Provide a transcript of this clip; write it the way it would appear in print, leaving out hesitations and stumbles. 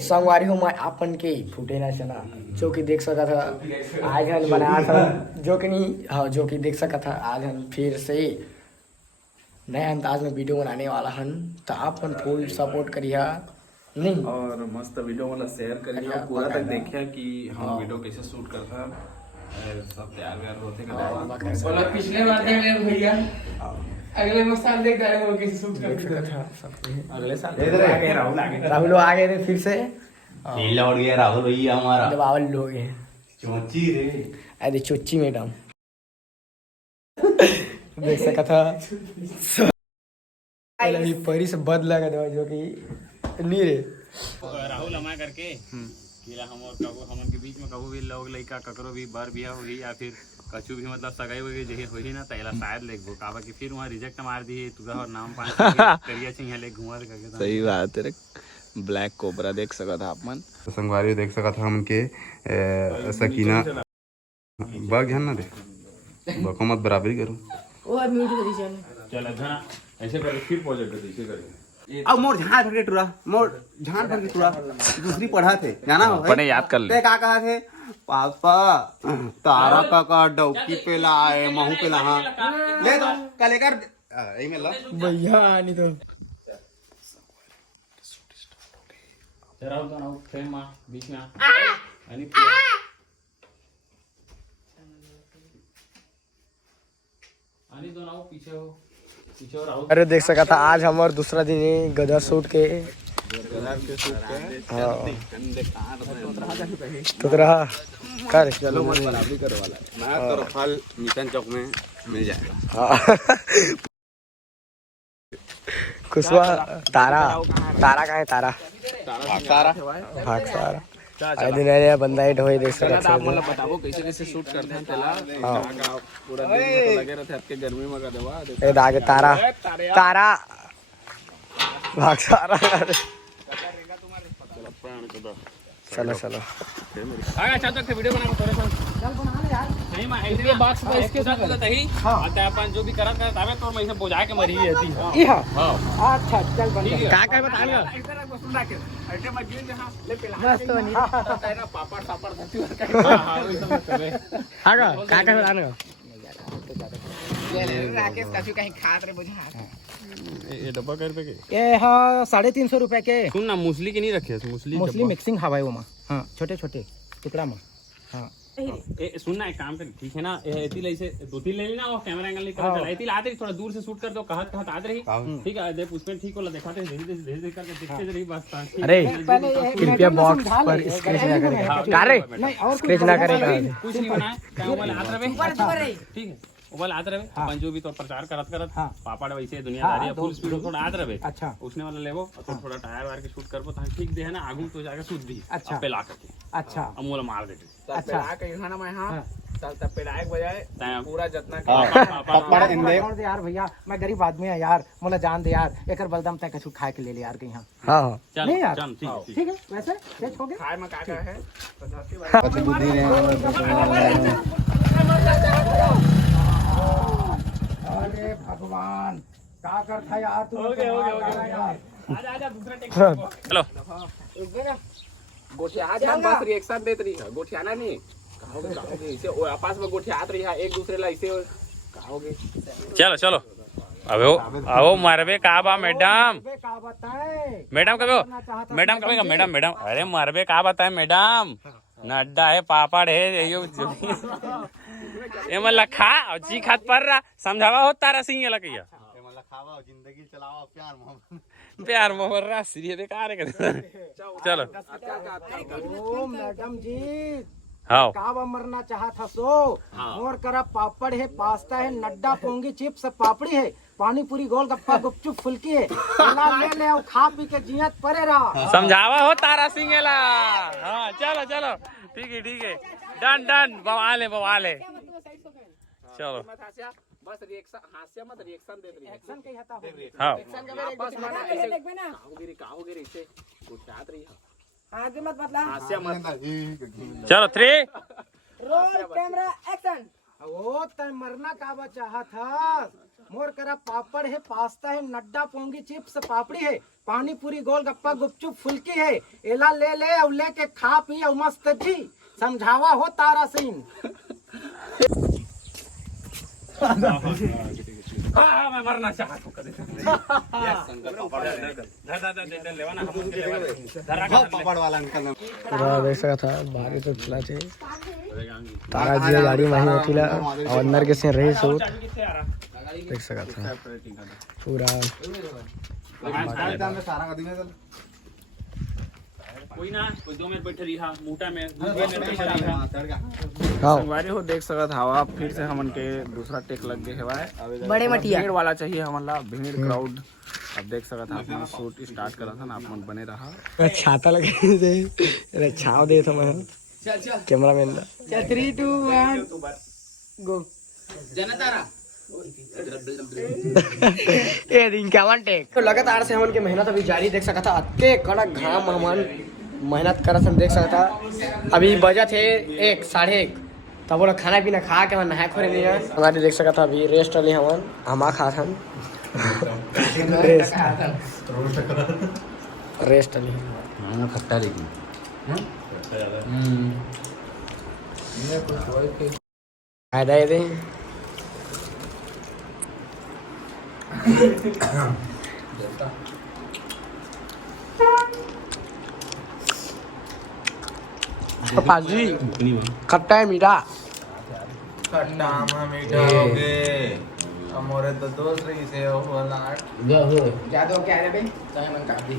संगवारी हो मैं अपन के फूटे ना चना जो कि देख सका था आज हम बनाया था जो कि नहीं हाँ जो कि देख सका था आज हम फिर से नए अंदाज में वीडियो बनाने वाला हन तो आप फुल सपोर्ट करिए नहीं और मस्त वीडियो वाला शेयर करिए पूरा तक देखिए कि हम वीडियो कैसे शूट करता सब तैयार व्यार होते बोला पिछले बार देख भैया अगले साल देख रहे हो कैसे शूट करता था अगले साल राहुल आ गए थे फिर से लौट गया राहुल भैया हमारा जब आवल हो गए चोची रे अरे चोची मैडम देख सका था परी से बद लगा था जो कि नहीं रे राहुल हमारे करके हम और कबू हमन के बीच में कबू भी लोग लइका ककरो भी बर बिया हुई या फिर कछु भी मतलब सगाई वगैरह जही होही ना तैला शायद ले काबा कि फिर वहां रिजेक्ट मार दी तुगा और नाम पान करिया चाहिए ले घुमा करके सही बात है रे ब्लैक कोबरा देख सका था आपमन संगवारी देख सका था हमन के सकीना बाग ध्यान ना दे बको मत बराबरी करूं वो म्यूट कर दीजिए चल अच्छा ऐसे कर फिर प्रोजेक्ट ऐसे कर अब मोर झाड़ भर के टुरा दूसरी पढ़ा थे जाना हो पढ़े याद कर ले क्या कहा थे पापा तारा काका डौकी पे लाए महू पे ला ले दो का लेकर यही में लो भैया नहीं तो राहुल तो ना फ्रेम में बीच में आणि आणि दोन आओ पीछे हो अरे देख सका था आज हमारा दूसरा दिन है गदर शूट के तो रहा कर चलो मत बराबरी करो वाला मैं तो फल मिशन चौक में मिल जाएगा खुशवा तारा तारा का है तारा भाग तारा आज दिन अरे बंदा ही ढोई देख सका था बताओ कैसे कैसे शूट करते हैं तेला पूरा दिन तो लगे रहते आपके गर्मी में का दवा ए दागे तारा तारा भाग तारा चलो चलो आगे चल तक वीडियो बना थोड़ा सा चल बना ले यार नहीं मैं इसके बॉक्स पे इसके साथ तही हां अपन जो भी करत आवे तो मैं इसे बुझा के मरी रहती ई हां हां अच्छा चल बन का का बताएगा ऐसे मत गिन जहां ले पेला मस्त बनी तेरा पापड़ सापड़ धरती हां हां वही सब करबे आगा का बताएगा राकेश कछु कहीं खात रे बुझा ये डब्बा कर पे के ये हाँ 350 रुपए के सुन ना मूसली के नहीं रखे मोस्टली मिक्सिंग हवा है वो हाँ छोटे छोटे टुकड़ा में हाँ ए सुन ना एक काम कर ठीक है ना एतिल ऐसे दो तीन ले लेना और कैमरा एंगल नहीं कर एतिल आते थोड़ा दूर से शूट कर दो कहत आते रही ठीक है देख उसमें ठीक होला दिखाते हैं धीरे करके देखते रही बस अरे कृपया बॉक्स पर स्क्रैच ना करेगा कारे स्क्रैच ना करेगा कुछ नहीं बनाए क्या वाला आत रहे ठीक है मोबाइल आते रहे अपन जो भी तो प्रचार करत पापड़ वैसे दुनियादारी फुल स्पीड थोड़ा आते रहे अच्छा उसने वाला लेवो और थोड़ा टायर वायर के शूट करबो ताकि ठीक दे है ना आगू तो जाके शूट दी अच्छा पे ला करके अच्छा अमूल मार देते अच्छा कहीं ना मैं हां तब पे लायक बजाए पूरा जितना पकड़ दे यार भैया मैं गरीब आदमी है यार मोला जान दे यार एकर बलदम तक कुछ खाए के ले ले यार कहीं हां नहीं यार ठीक है वैसे सेट हो गया खाए में का है अरे भगवान क्या करता यार तू हो गया आजा दूसरा टेक चलो गोठिया आज हम बस रिएक्शन देत रही है गोठियाना नहीं कहोगे इसे ओ आपस में गोठियात रही है एक दूसरे ला इसे कहोगे चलो चलो अबे आओ मारबे का बा मैडम मैडम कबे मैडम कबे मैडम अरे मारबे का बताए मैडम नड्डा है पापड़ है ये मल्ला खा और जी खात पर रहा समझावा हो तारा सिंह लकैया जिंदगी चलाओ प्यार मोहब्बत रहा सीरियस बेकार है चलो ओ मैडम जी हाँ कावा मरना चाहा था सो मोर करा पापड़ है पास्ता है नड्डा पोंगी चिप्स पापड़ी है पानी पूरी गोलगप्पा गुपचुप फुल्की है ले और खा पी के जियत परे रहा समझावा हो तारा सिंह ला हाँ चलो चलो ठीक है डन बवाले चलो बस रिएक्शन हास्य मत रिएक्शन दे रही एक्शन के हता हो हाँ एक्शन का बस माना ऐसे कहोगे ऐसे गुस्सात रही है आगे मत बतला हास्य मत चलो 3 रोल कैमरा एक्शन वो तय मरना का बचा था। मोर करा पापड़ है, पास्ता है, नड्डा पोंगी चिप्स पापड़ी है, पानी पूरी गोलगप्पा गुपचुप फुल्की है। एला ले ले और लेके खा पी और मस्त जी समझावा हो तारा सिंह। मैं मरना चाहता हूँ कभी। पापड़ वाला अंकल पूरा देख सका था बाहर तो चला थे तारा जी गाड़ी में उठिला और अंदर के से रही सूट देख सका था पूरा सारा कदी में कोई ना कोई 2 मिनट बैठे रही मूटा में बैठे रही हाँ संगवारी हो देख सकत हवा फिर से हमन के दूसरा टेक लग गए हवा बड़े मटिया भीड़ वाला चाहिए हमन ला भीड़ क्राउड। अब देख सकत अपन शूट स्टार्ट करा था ना अपन बने रहा छाता लगे थे छाव दे था मैं कैमरामैन का 3 2 1 गो ये दिन क्या वन टेक तो लगातार से हमन के मेहनत अभी जारी देख सका था। अत्ते कड़क घाम हमन मेहनत करत हम देख सका था। अभी बजट है 1 साढ़े 1 तब वो खाना पीना खा के हम नहा खोरे नहीं है हमारी देख सका था। अभी रेस्ट वाली हमन हमा खा था रेस्ट वाली खट्टा लेकिन फायदा है दे पाजी खट्टा है मीठा खट्टा मीठा हो गए हमारे तो दोस्त रही से हो लाट ज्यादा क्या है बे चाहे मन काट दी